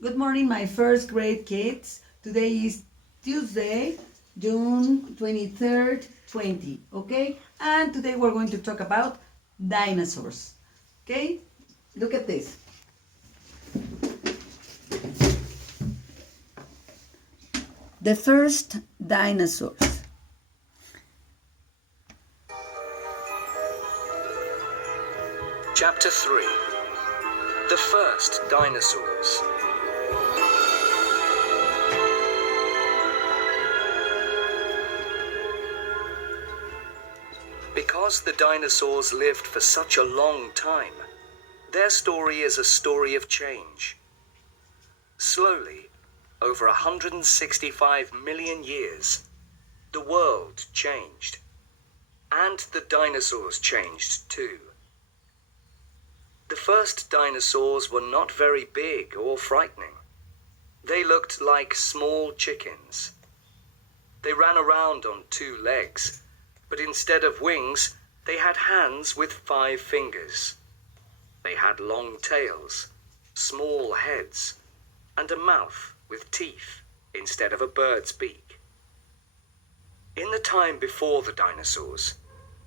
Good morning, my first grade kids. Today is Tuesday, June 23rd, 20. Okay? And today we're going to talk about dinosaurs. Okay? Look at this. The first dinosaurs. Chapter 3. The first dinosaurs. Because the dinosaurs lived for such a long time, their story is a story of change. Slowly, over 165 million years, the world changed. And the dinosaurs changed too. The first dinosaurs were not very big or frightening. They looked like small chickens. They ran around on 2 legs, but instead of wings, they had hands with 5 fingers. They had long tails, small heads, and a mouth with teeth instead of a bird's beak. In the time before the dinosaurs,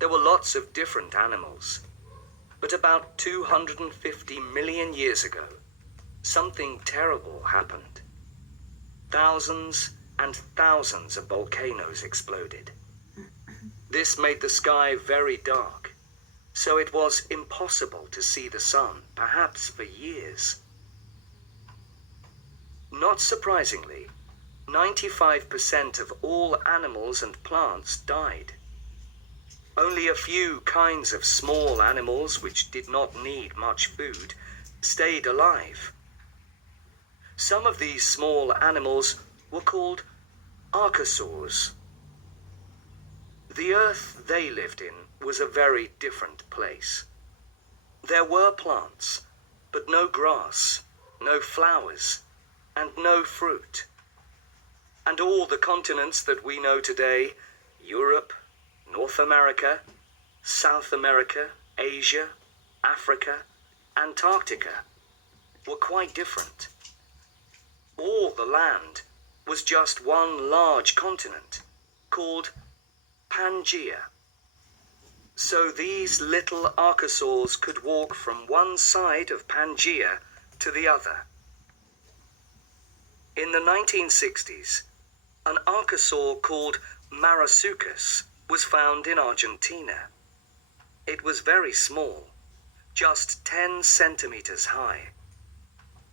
there were lots of different animals. But about 250 million years ago, something terrible happened. Thousands and thousands of volcanoes exploded. This made the sky very dark, so it was impossible to see the sun, perhaps for years. Not surprisingly, 95% of all animals and plants died. Only a few kinds of small animals which did not need much food stayed alive. Some of these small animals were called archosaurs. The earth they lived in was a very different place. There were plants, but no grass, no flowers, and no fruit. And all the continents that we know today, Europe, North America, South America, Asia, Africa, Antarctica, were quite different. All the land was just one large continent called Pangaea. So these little archosaurs could walk from one side of Pangaea to the other. In the 1960s, an archosaur called Marsuchus was found in Argentina. It was very small, just 10 centimeters high.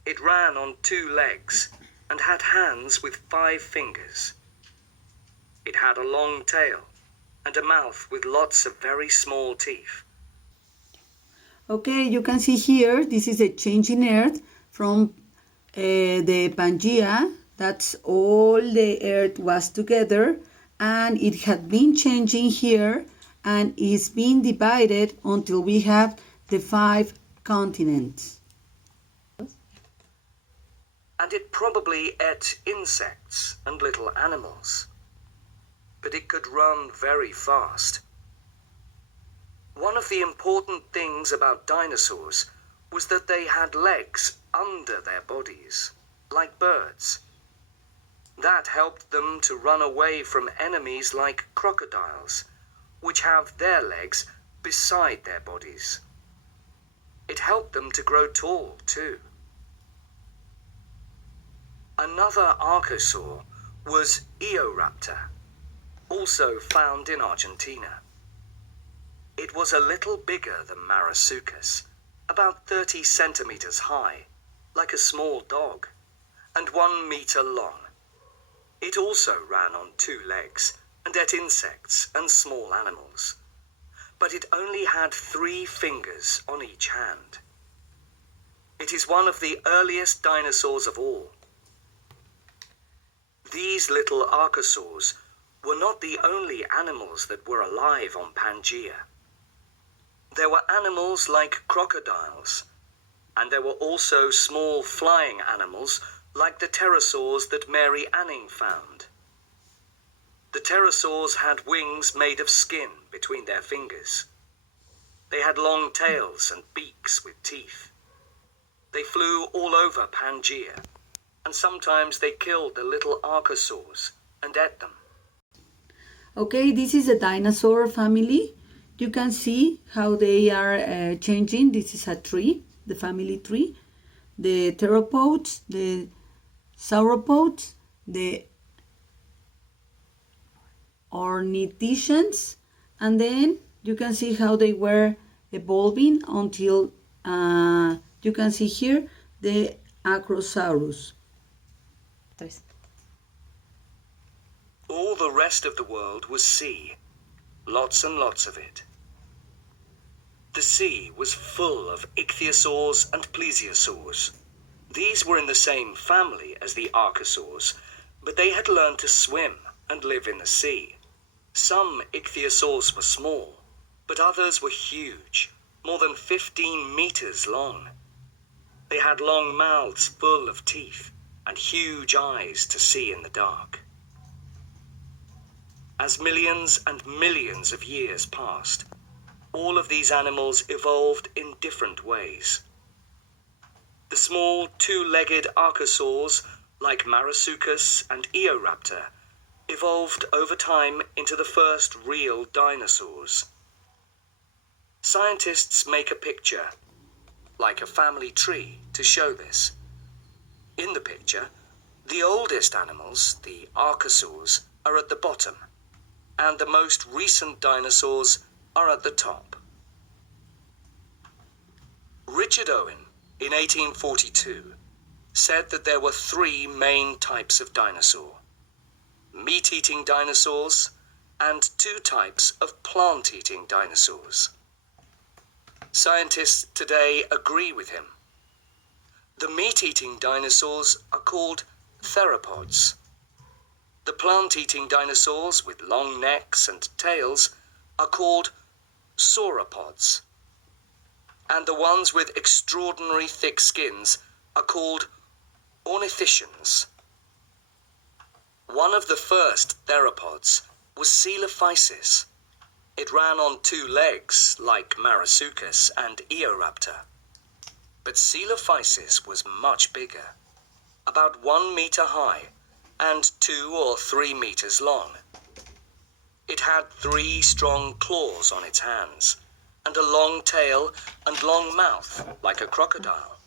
It ran on 2 legs and had hands with 5 fingers. It had a long tail and a mouth with lots of very small teeth. Okay, you can see here, this is a change in Earth from the Pangaea. That's all the Earth was together, and it had been changing here, and it's been divided until we have the 5 continents. And it probably ate insects and little animals. But it could run very fast. One of the important things about dinosaurs was that they had legs under their bodies, like birds. That helped them to run away from enemies like crocodiles, which have their legs beside their bodies. It helped them to grow tall, too. Another archosaur was Eoraptor, also found in Argentina. It was a little bigger than Marsuchus, about 30 centimeters high, like a small dog, and 1 meter long. It also ran on 2 legs and ate insects and small animals, but it only had 3 fingers on each hand. It is one of the earliest dinosaurs of all. These little archosaurs were not the only animals that were alive on Pangaea. There were animals like crocodiles, and there were also small flying animals like the pterosaurs that Mary Anning found. The pterosaurs had wings made of skin between their fingers. They had long tails and beaks with teeth. They flew all over Pangaea. and sometimes they killed the little archosaurs and ate them. Okay, this is a dinosaur family. You can see how they are changing. This is a tree, the family tree. The theropods, the sauropods, the ornithischians, and then you can see how they were evolving until you can see here the Acrosaurus. All the rest of the world was sea, lots and lots of it. The sea was full of ichthyosaurs and plesiosaurs. These were in the same family as the archosaurs, but they had learned to swim and live in the sea. Some ichthyosaurs were small, but others were huge, more than 15 meters long. They had long mouths full of teeth and huge eyes to see in the dark. As millions and millions of years passed, all of these animals evolved in different ways. The small two-legged archosaurs, like Marsuchus and Eoraptor, evolved over time into the first real dinosaurs. Scientists make a picture, like a family tree, to show this. In the picture, the oldest animals, the archosaurs, are at the bottom, and the most recent dinosaurs are at the top. Richard Owen, in 1842, said that there were three main types of dinosaur: meat-eating dinosaurs and two types of plant-eating dinosaurs. Scientists today agree with him. The meat-eating dinosaurs are called theropods. The plant-eating dinosaurs with long necks and tails are called sauropods. And the ones with extraordinary thick skins are called ornithischians. One of the first theropods was Coelophysis. It ran on two legs like Marsuchus and Eoraptor. But Coelophysis was much bigger, about 1 meter high and 2 or 3 meters long. It had 3 strong claws on its hands, and a long tail and long mouth like a crocodile.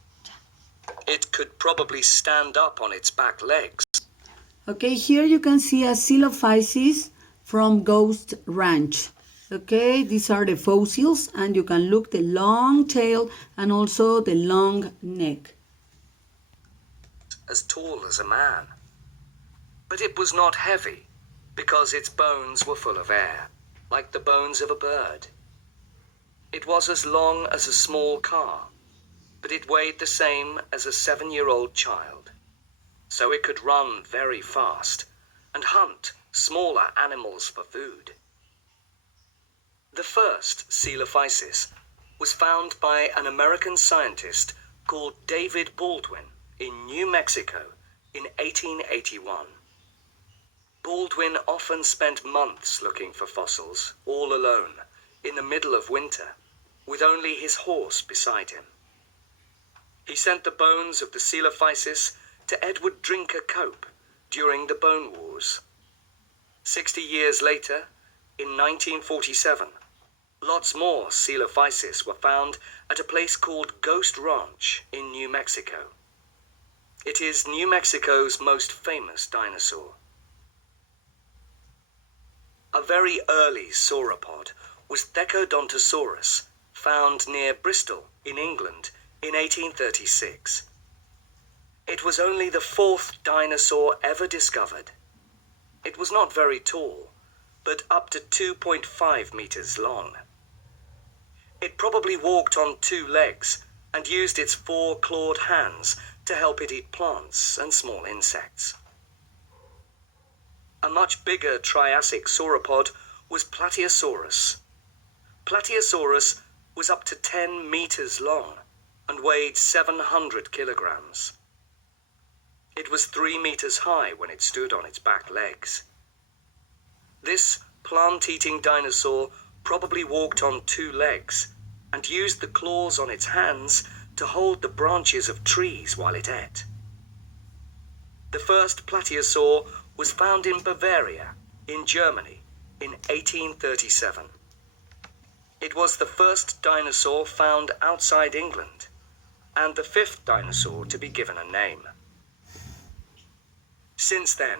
It could probably stand up on its back legs. Okay, here you can see a Coelophysis from Ghost Ranch. Okay, these are the fossils, and you can look the long tail and also the long neck. As tall as a man. But it was not heavy, because its bones were full of air, like the bones of a bird. It was as long as a small car, but it weighed the same as a 7-year-old child. So it could run very fast and hunt smaller animals for food. The first Coelophysis was found by an American scientist called David Baldwin in New Mexico in 1881. Baldwin often spent months looking for fossils, all alone, in the middle of winter, with only his horse beside him. He sent the bones of the Coelophysis to Edward Drinker Cope during the Bone Wars. 60 years later, in 1947, lots more Coelophysis were found at a place called Ghost Ranch in New Mexico. It is New Mexico's most famous dinosaur. A very early sauropod was Thecodontosaurus, found near Bristol in England in 1836. It was only the 4th dinosaur ever discovered. It was not very tall, but up to 2.5 meters long. It probably walked on 2 legs and used its 4 clawed hands to help it eat plants and small insects. A much bigger Triassic sauropod was Plateosaurus. Plateosaurus was up to 10 meters long and weighed 700 kilograms. It was 3 meters high when it stood on its back legs. This plant-eating dinosaur probably walked on 2 legs and used the claws on its hands to hold the branches of trees while it ate. The first plateosaur was found in Bavaria, in Germany, in 1837. It was the first dinosaur found outside England, and the fifth dinosaur to be given a name. Since then,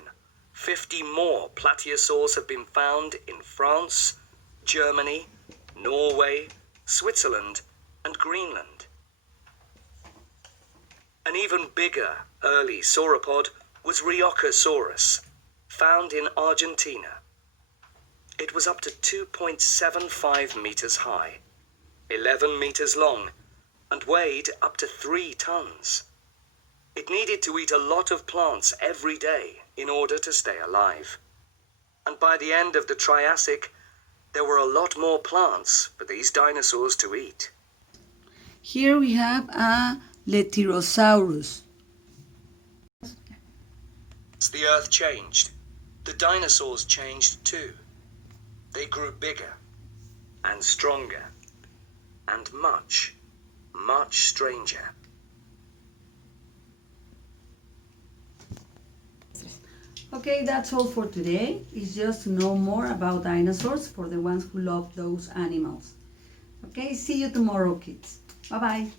50 more plateosaurs have been found in France, Germany, Norway, Switzerland, and Greenland. An even bigger early sauropod was Rheocosaurus, found in Argentina. It was up to 2.75 meters high, 11 meters long, and weighed up to 3 tons. It needed to eat a lot of plants every day in order to stay alive. And by the end of the Triassic, there were a lot more plants for these dinosaurs to eat. Here we have a Dinasours. As the Earth changed, the dinosaurs changed too. They grew bigger and stronger and much, much stranger. Okay, that's all for today. It's just to know more about dinosaurs for the ones who love those animals. Okay, see you tomorrow, kids. Bye-bye.